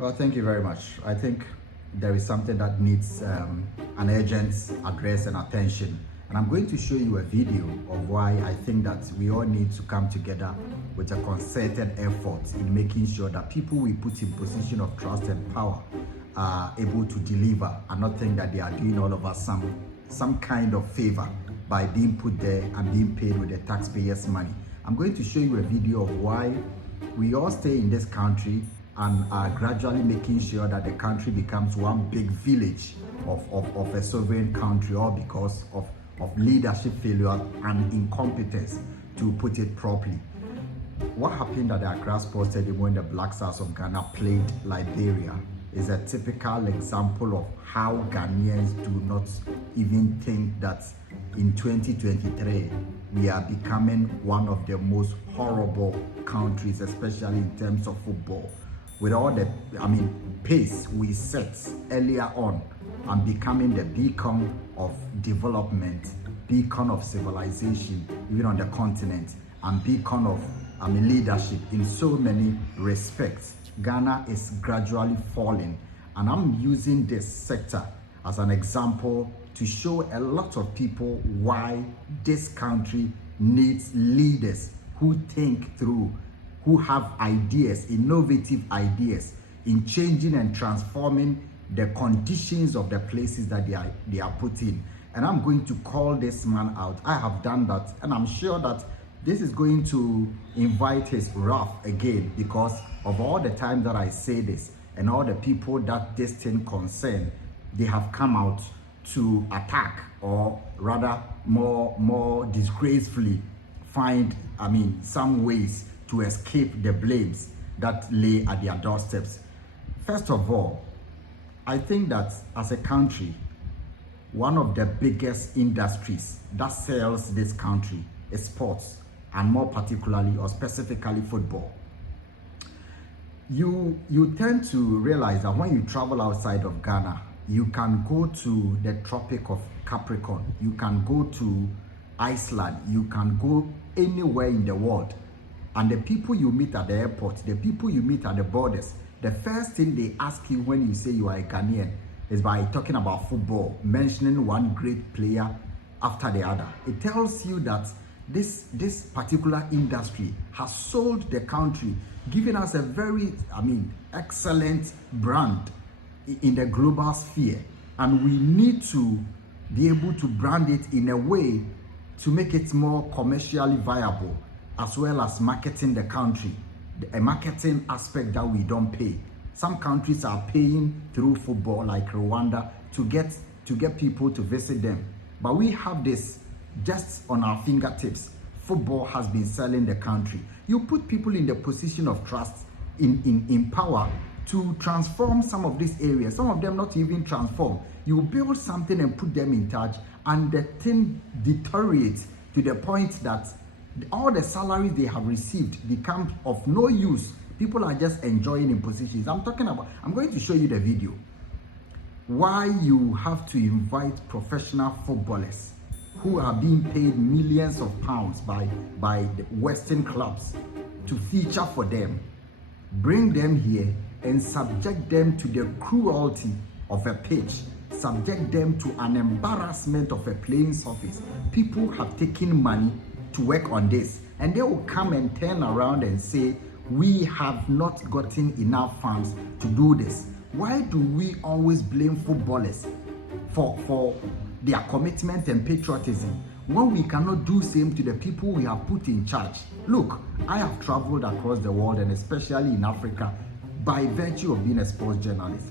Well, thank you very much. I think there is something that needs an urgent address and attention. And I'm going to show you a video of why I think that we all need to come together with a concerted effort in making sure that people we put in position of trust and power are able to deliver and not think that they are doing all of us some kind of favor by being put there and being paid with the taxpayers' money. I'm going to show you a video of why we all stay in this country and are gradually making sure that the country becomes one big village of a sovereign country, all because of leadership failure and incompetence, to put it properly. What happened at the Accra Sports Stadium when the Black Stars of Ghana played Liberia is a typical example of how Ghanaians do not even think that in 2023 we are becoming one of the most horrible countries, especially in terms of football. With all the pace we set earlier on and becoming the beacon of development, beacon of civilization, even on the continent, and beacon of leadership in so many respects, Ghana is gradually falling. And I'm using this sector as an example to show a lot of people why this country needs leaders who think through, who have ideas, innovative ideas in changing and transforming the conditions of the places that they are put in. And I'm going to call this man out. I have done that, and I'm sure that this is going to invite his wrath again, because of all the time that I say this and all the people that this thing concern, they have come out to attack, or rather more disgracefully find some ways to escape the blames that lay at their doorsteps. First of all, I think that as a country, one of the biggest industries that sells this country is sports, and more particularly or specifically football. You tend to realize that when you travel outside of Ghana, you can go to the Tropic of Capricorn, you can go to Iceland, you can go anywhere in the world, and the people you meet at the airport, the people you meet at the borders, the first thing they ask you when you say you are a Ghanaian is by talking about football, mentioning one great player after the other. It tells you that this particular industry has sold the country, giving us a very excellent brand in the global sphere, and we need to be able to brand it in a way to make it more commercially viable, as well as marketing the country, a marketing aspect that we don't pay. Some countries are paying through football, like Rwanda, to get people to visit them, but we have this just on our fingertips. Football has been selling the country. You put people in the position of trust, in power, to transform some of these areas, some of them not even transform. You build something and put them in charge, and the thing deteriorates to the point that all the salaries they have received become of no use. People are just enjoying in positions. I'm going to show you the video. Why you have to invite professional footballers who are being paid millions of pounds by the Western clubs to feature for them. Bring them here and subject them to the cruelty of a pitch, subject them to an embarrassment of a playing surface. People have taken money to work on this, and they will come and turn around and say, we have not gotten enough funds to do this. Why do we always blame footballers for their commitment and patriotism when we cannot do same to the people we have put in charge? Look, I have traveled across the world, and especially in Africa, by virtue of being a sports journalist.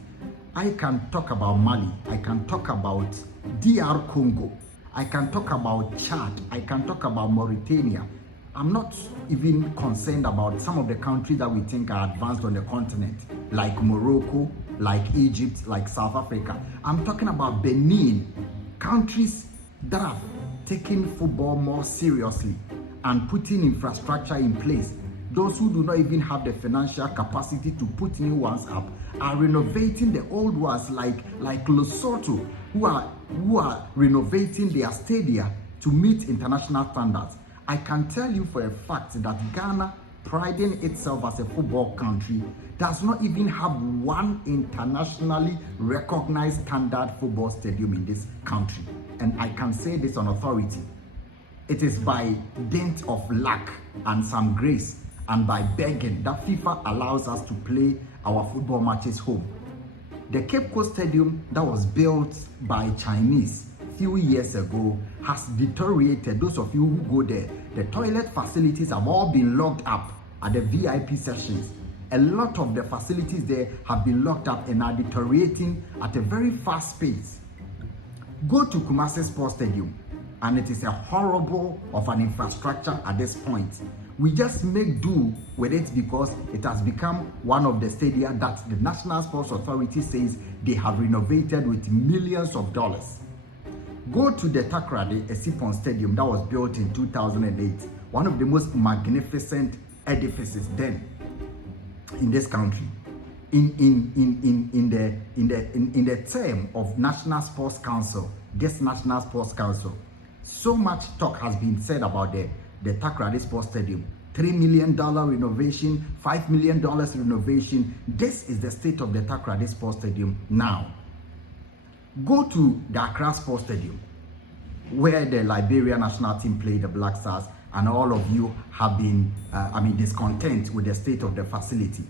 I can talk about Mali, I can talk about DR Congo, I can talk about Chad, I can talk about Mauritania. I'm not even concerned about some of the countries that we think are advanced on the continent, like Morocco, like Egypt, like South Africa. I'm talking about Benin, countries that have taken football more seriously and putting infrastructure in place. Those who do not even have the financial capacity to put new ones up are renovating the old ones, like Lesotho, who are renovating their stadia to meet international standards. I can tell you for a fact that Ghana priding itself as a football country, does not even have one internationally recognized standard football stadium in this country. And I can say this on authority. It is by dint of luck and some grace and by begging that FIFA allows us to play our football matches home. The Cape Coast Stadium that was built by Chinese few years ago has deteriorated. Those of you who go there, the toilet facilities have all been locked up at the VIP sessions. A lot of the facilities there have been locked up and are deteriorating at a very fast pace. Go to Kumasi Sports Stadium and it is a horrible of an infrastructure at this point. We just make do with it because it has become one of the stadia that the National Sports Authority says they have renovated with millions of dollars. Go to the Takoradi Esipon Stadium that was built in 2008, one of the most magnificent edifices then in this country. In the term of National Sports Council, this National Sports Council, so much talk has been said about the Takoradi Sports Stadium. $3 million renovation, $5 million renovation. This is the state of the Takoradi Sports Stadium now. Go to the Accra Sports Stadium, where the Liberia national team played the Black Stars, and all of you have been, discontent with the state of the facility.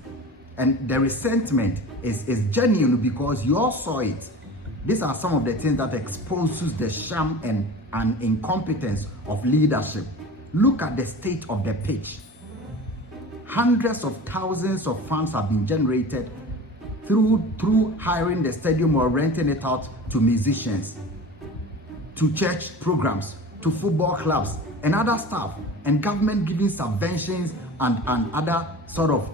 And the resentment is genuine because you all saw it. These are some of the things that exposes the sham and incompetence of leadership. Look at the state of the pitch. Hundreds of thousands of funds have been generated through hiring the stadium or renting it out to musicians, to church programs, to football clubs and other stuff, and government giving subventions and other sort of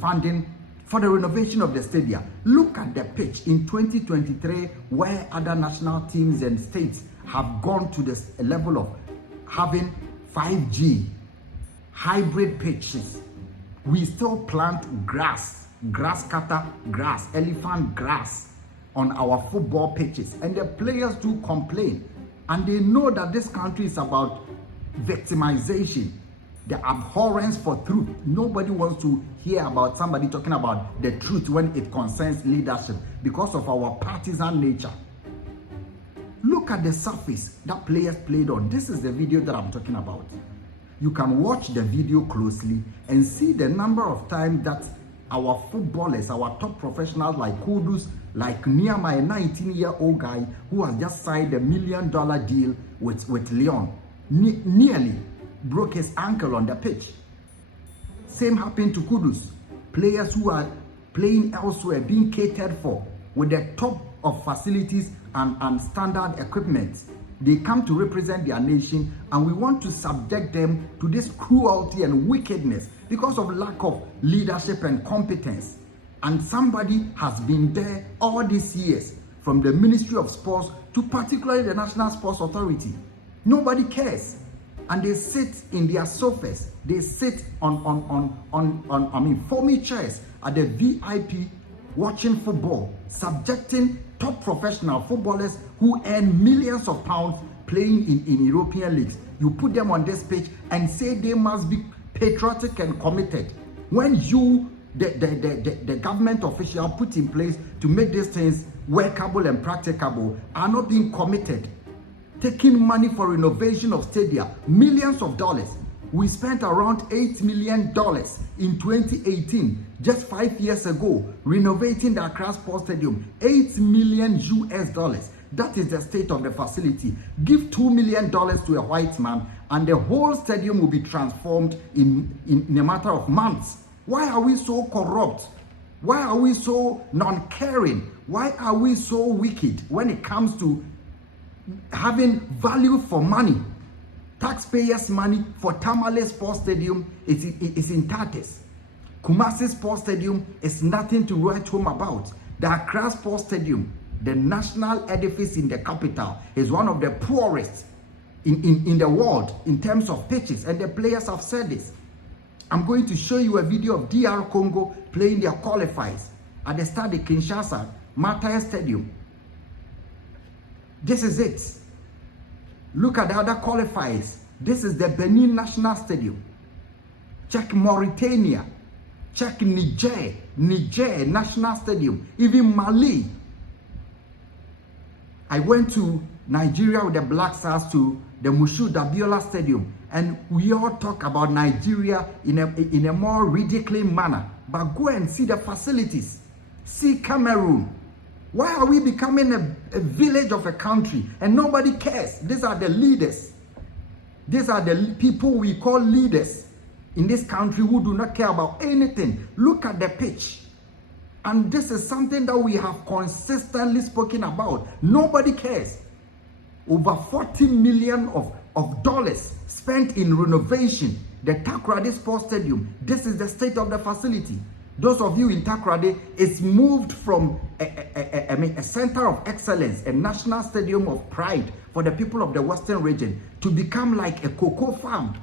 funding for the renovation of the stadium. Look at the pitch in 2023, where other national teams and states have gone to this level of having 5G hybrid pitches. We still plant grass cutter grass, elephant grass on our football pitches, and the players do complain, and they know that this country is about victimization, the abhorrence for truth. Nobody wants to hear about somebody talking about the truth when it concerns leadership because of our partisan nature. Look at the surface that players played on. This is the video that I'm talking about. You can watch the video closely and see the number of times that our footballers, our top professionals like Kudus, like Nehemiah, a 19-year-old guy who has just signed $1 million deal with Lyon, nearly broke his ankle on the pitch. Same happened to Kudus. Players who are playing elsewhere, being catered for with the top of facilities and standard equipment. They come to represent their nation, and we want to subject them to this cruelty and wickedness because of lack of leadership and competence. And somebody has been there all these years, from the Ministry of Sports to particularly the National Sports Authority. Nobody cares. And they sit in their sofas. They sit on foamy chairs at the VIP watching football, subjecting top professional footballers who earn millions of pounds playing in European leagues. You put them on this pitch and say they must be patriotic and committed. When you, the government official put in place to make these things workable and practicable, are not being committed, taking money for renovation of stadia, millions of dollars. We spent around $8 million in 2018, just 5 years ago, renovating the Accra Sports Stadium. $8 million US. That is the state of the facility. Give $2 million to a white man, and the whole stadium will be transformed in a matter of months. Why are we so corrupt? Why are we so non-caring? Why are we so wicked when it comes to having value for money? Taxpayers' money for Tamale Sports Stadium is in tatters. Kumasi Sports Stadium is nothing to write home about. The Accra Sports Stadium, the national edifice in the capital, is one of the poorest in the world in terms of pitches, and the players have said this. I'm going to show you a video of DR Congo playing their qualifiers at the Saddick Kinshasa Martyr Stadium. This is it. Look at the other qualifiers. This is the Benin National Stadium. check Mauritania, check Niger National Stadium, even Mali. I went to Nigeria with the Black Stars to the Mushu Dabiola Stadium, and we all talk about Nigeria in a more ridiculous manner. But go and see the facilities. See Cameroon. Why are we becoming a village of a country and nobody cares? These are the leaders. These are the people we call leaders in this country who do not care about anything. Look at the pitch. And this is something that we have consistently spoken about. Nobody cares. Over 40 million of dollars spent in renovation. The Takoradi Sports Stadium. This is the state of the facility. Those of you in Takoradi, it's moved from a center of excellence, a national stadium of pride for the people of the Western region, to become like a cocoa farm.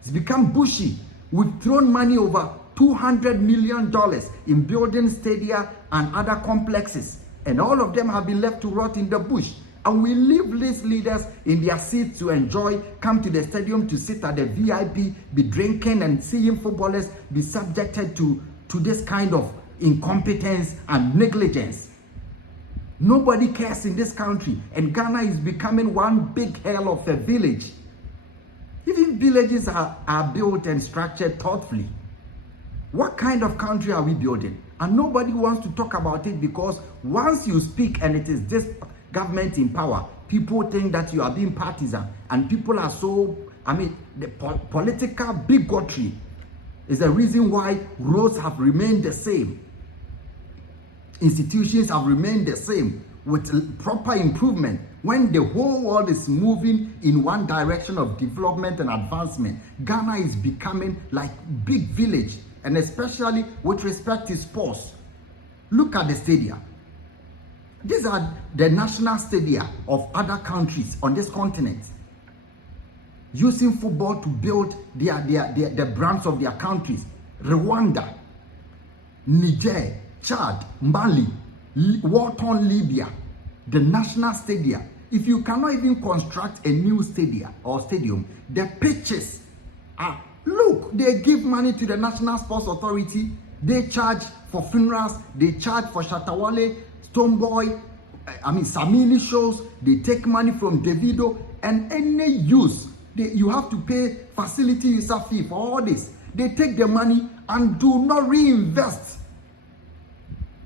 It's become bushy. We've thrown money over $200 million in building stadia and other complexes, and all of them have been left to rot in the bush. And we leave these leaders in their seats to enjoy, come to the stadium to sit at the VIP, be drinking and seeing footballers be subjected to this kind of incompetence and negligence. Nobody cares in this country, and Ghana is becoming one big hell of a village. Even villages are built and structured thoughtfully. What kind of country are we building? And nobody wants to talk about it, because once you speak and it is this government in power, people think that you are being partisan, and people are so, the political bigotry is the reason why roads have remained the same. Institutions have remained the same with proper improvement, when the whole world is moving in one direction of development and advancement. Ghana is becoming like big village, and especially with respect to sports. Look at the stadia. These are the national stadia of other countries on this continent, using football to build the brands of their countries. Rwanda, Niger, Chad, Mali, war-torn Libya, the national stadia. If you cannot even construct a new stadium, the pitches are, look, they give money to the National Sports Authority, they charge for funerals, they charge for Shatawale, Stoneboy, Samini shows, they take money from Davido, and any use, you have to pay facility user fee for all this. They take the money and do not reinvest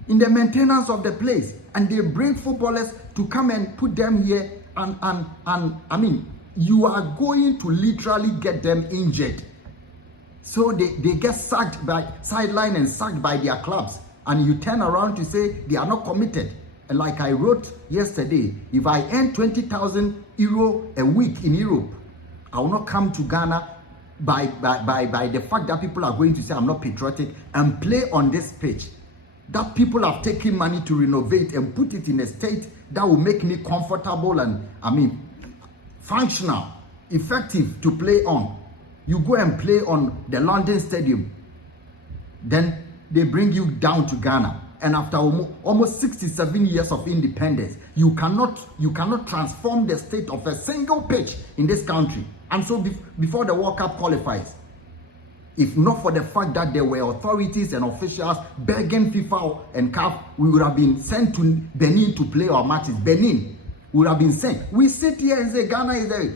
in the maintenance of the place, and they bring footballers to come and put them here, and you are going to literally get them injured. So they get sacked by sideline and sacked by their clubs, and you turn around to say they are not committed. And like I wrote yesterday, if I earn 20,000 euro a week in Europe, I will not come to Ghana by the fact that people are going to say I'm not patriotic and play on this pitch that people have taken money to renovate and put it in a state that will make me comfortable and functional, effective to play on. You go and play on the London Stadium, then they bring you down to Ghana, and after almost 67 years of independence, you cannot transform the state of a single pitch in this country. And so before the World Cup qualifies, if not for the fact that there were authorities and officials begging FIFA and CAF, we would have been sent to Benin to play our matches. Benin would have been sent. We sit here and say Ghana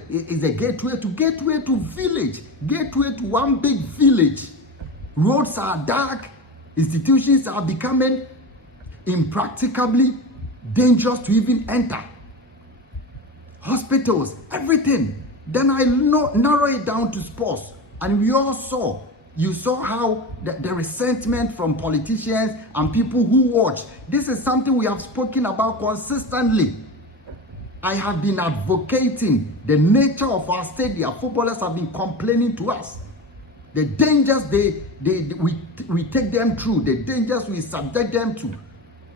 is a gateway to village, gateway to one big village. Roads are dark, institutions are becoming impracticably dangerous to even enter. Hospitals, everything. Then I narrow it down to sports, and we all saw. You saw how the resentment from politicians and people who watch. This is something we have spoken about consistently. I have been advocating the nature of our stadia. Footballers have been complaining to us. The dangers we take them through, the dangers we subject them to.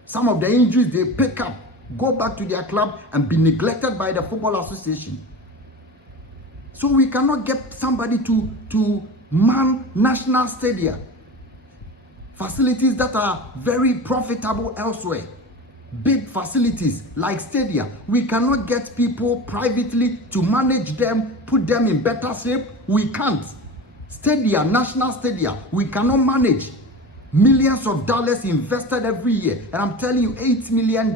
Some of the injuries they pick up, go back to their club and be neglected by the Football Association. So we cannot get somebody to man national stadia, facilities that are very profitable elsewhere, big facilities like stadia. We cannot get people privately to manage them, put them in better shape. We can't. Stadia, national stadia, we cannot manage. Millions of dollars invested every year. And I'm telling you, $8 million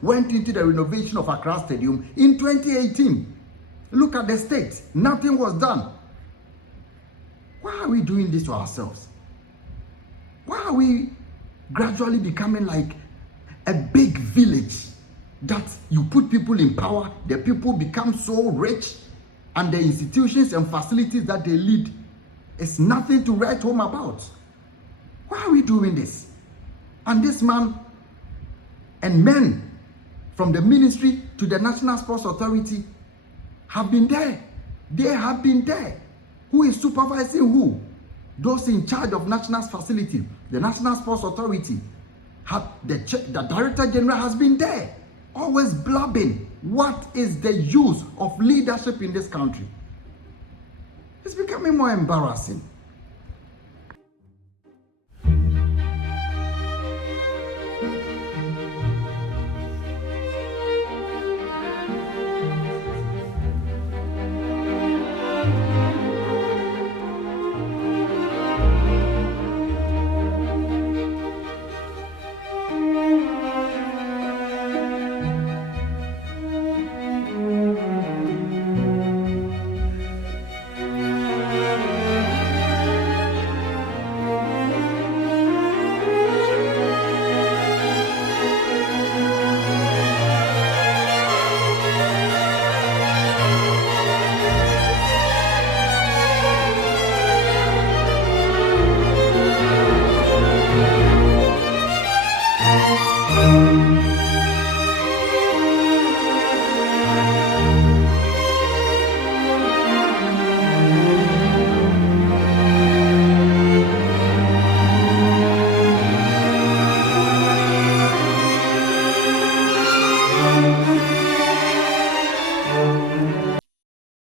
went into the renovation of Accra Stadium in 2018. Look at the state. Nothing was done. Why are we doing this to ourselves? Why are we gradually becoming like a big village that you put people in power, the people become so rich, and the institutions and facilities that they lead is nothing to write home about? Why are we doing this? And this man and men from the ministry to the National Sports Authority have been there. They have been there. Who is supervising who? Those in charge of national facility. The National Sports Authority. The Director General has been there. Always blabbing. What is the use of leadership in this country? It's becoming more embarrassing.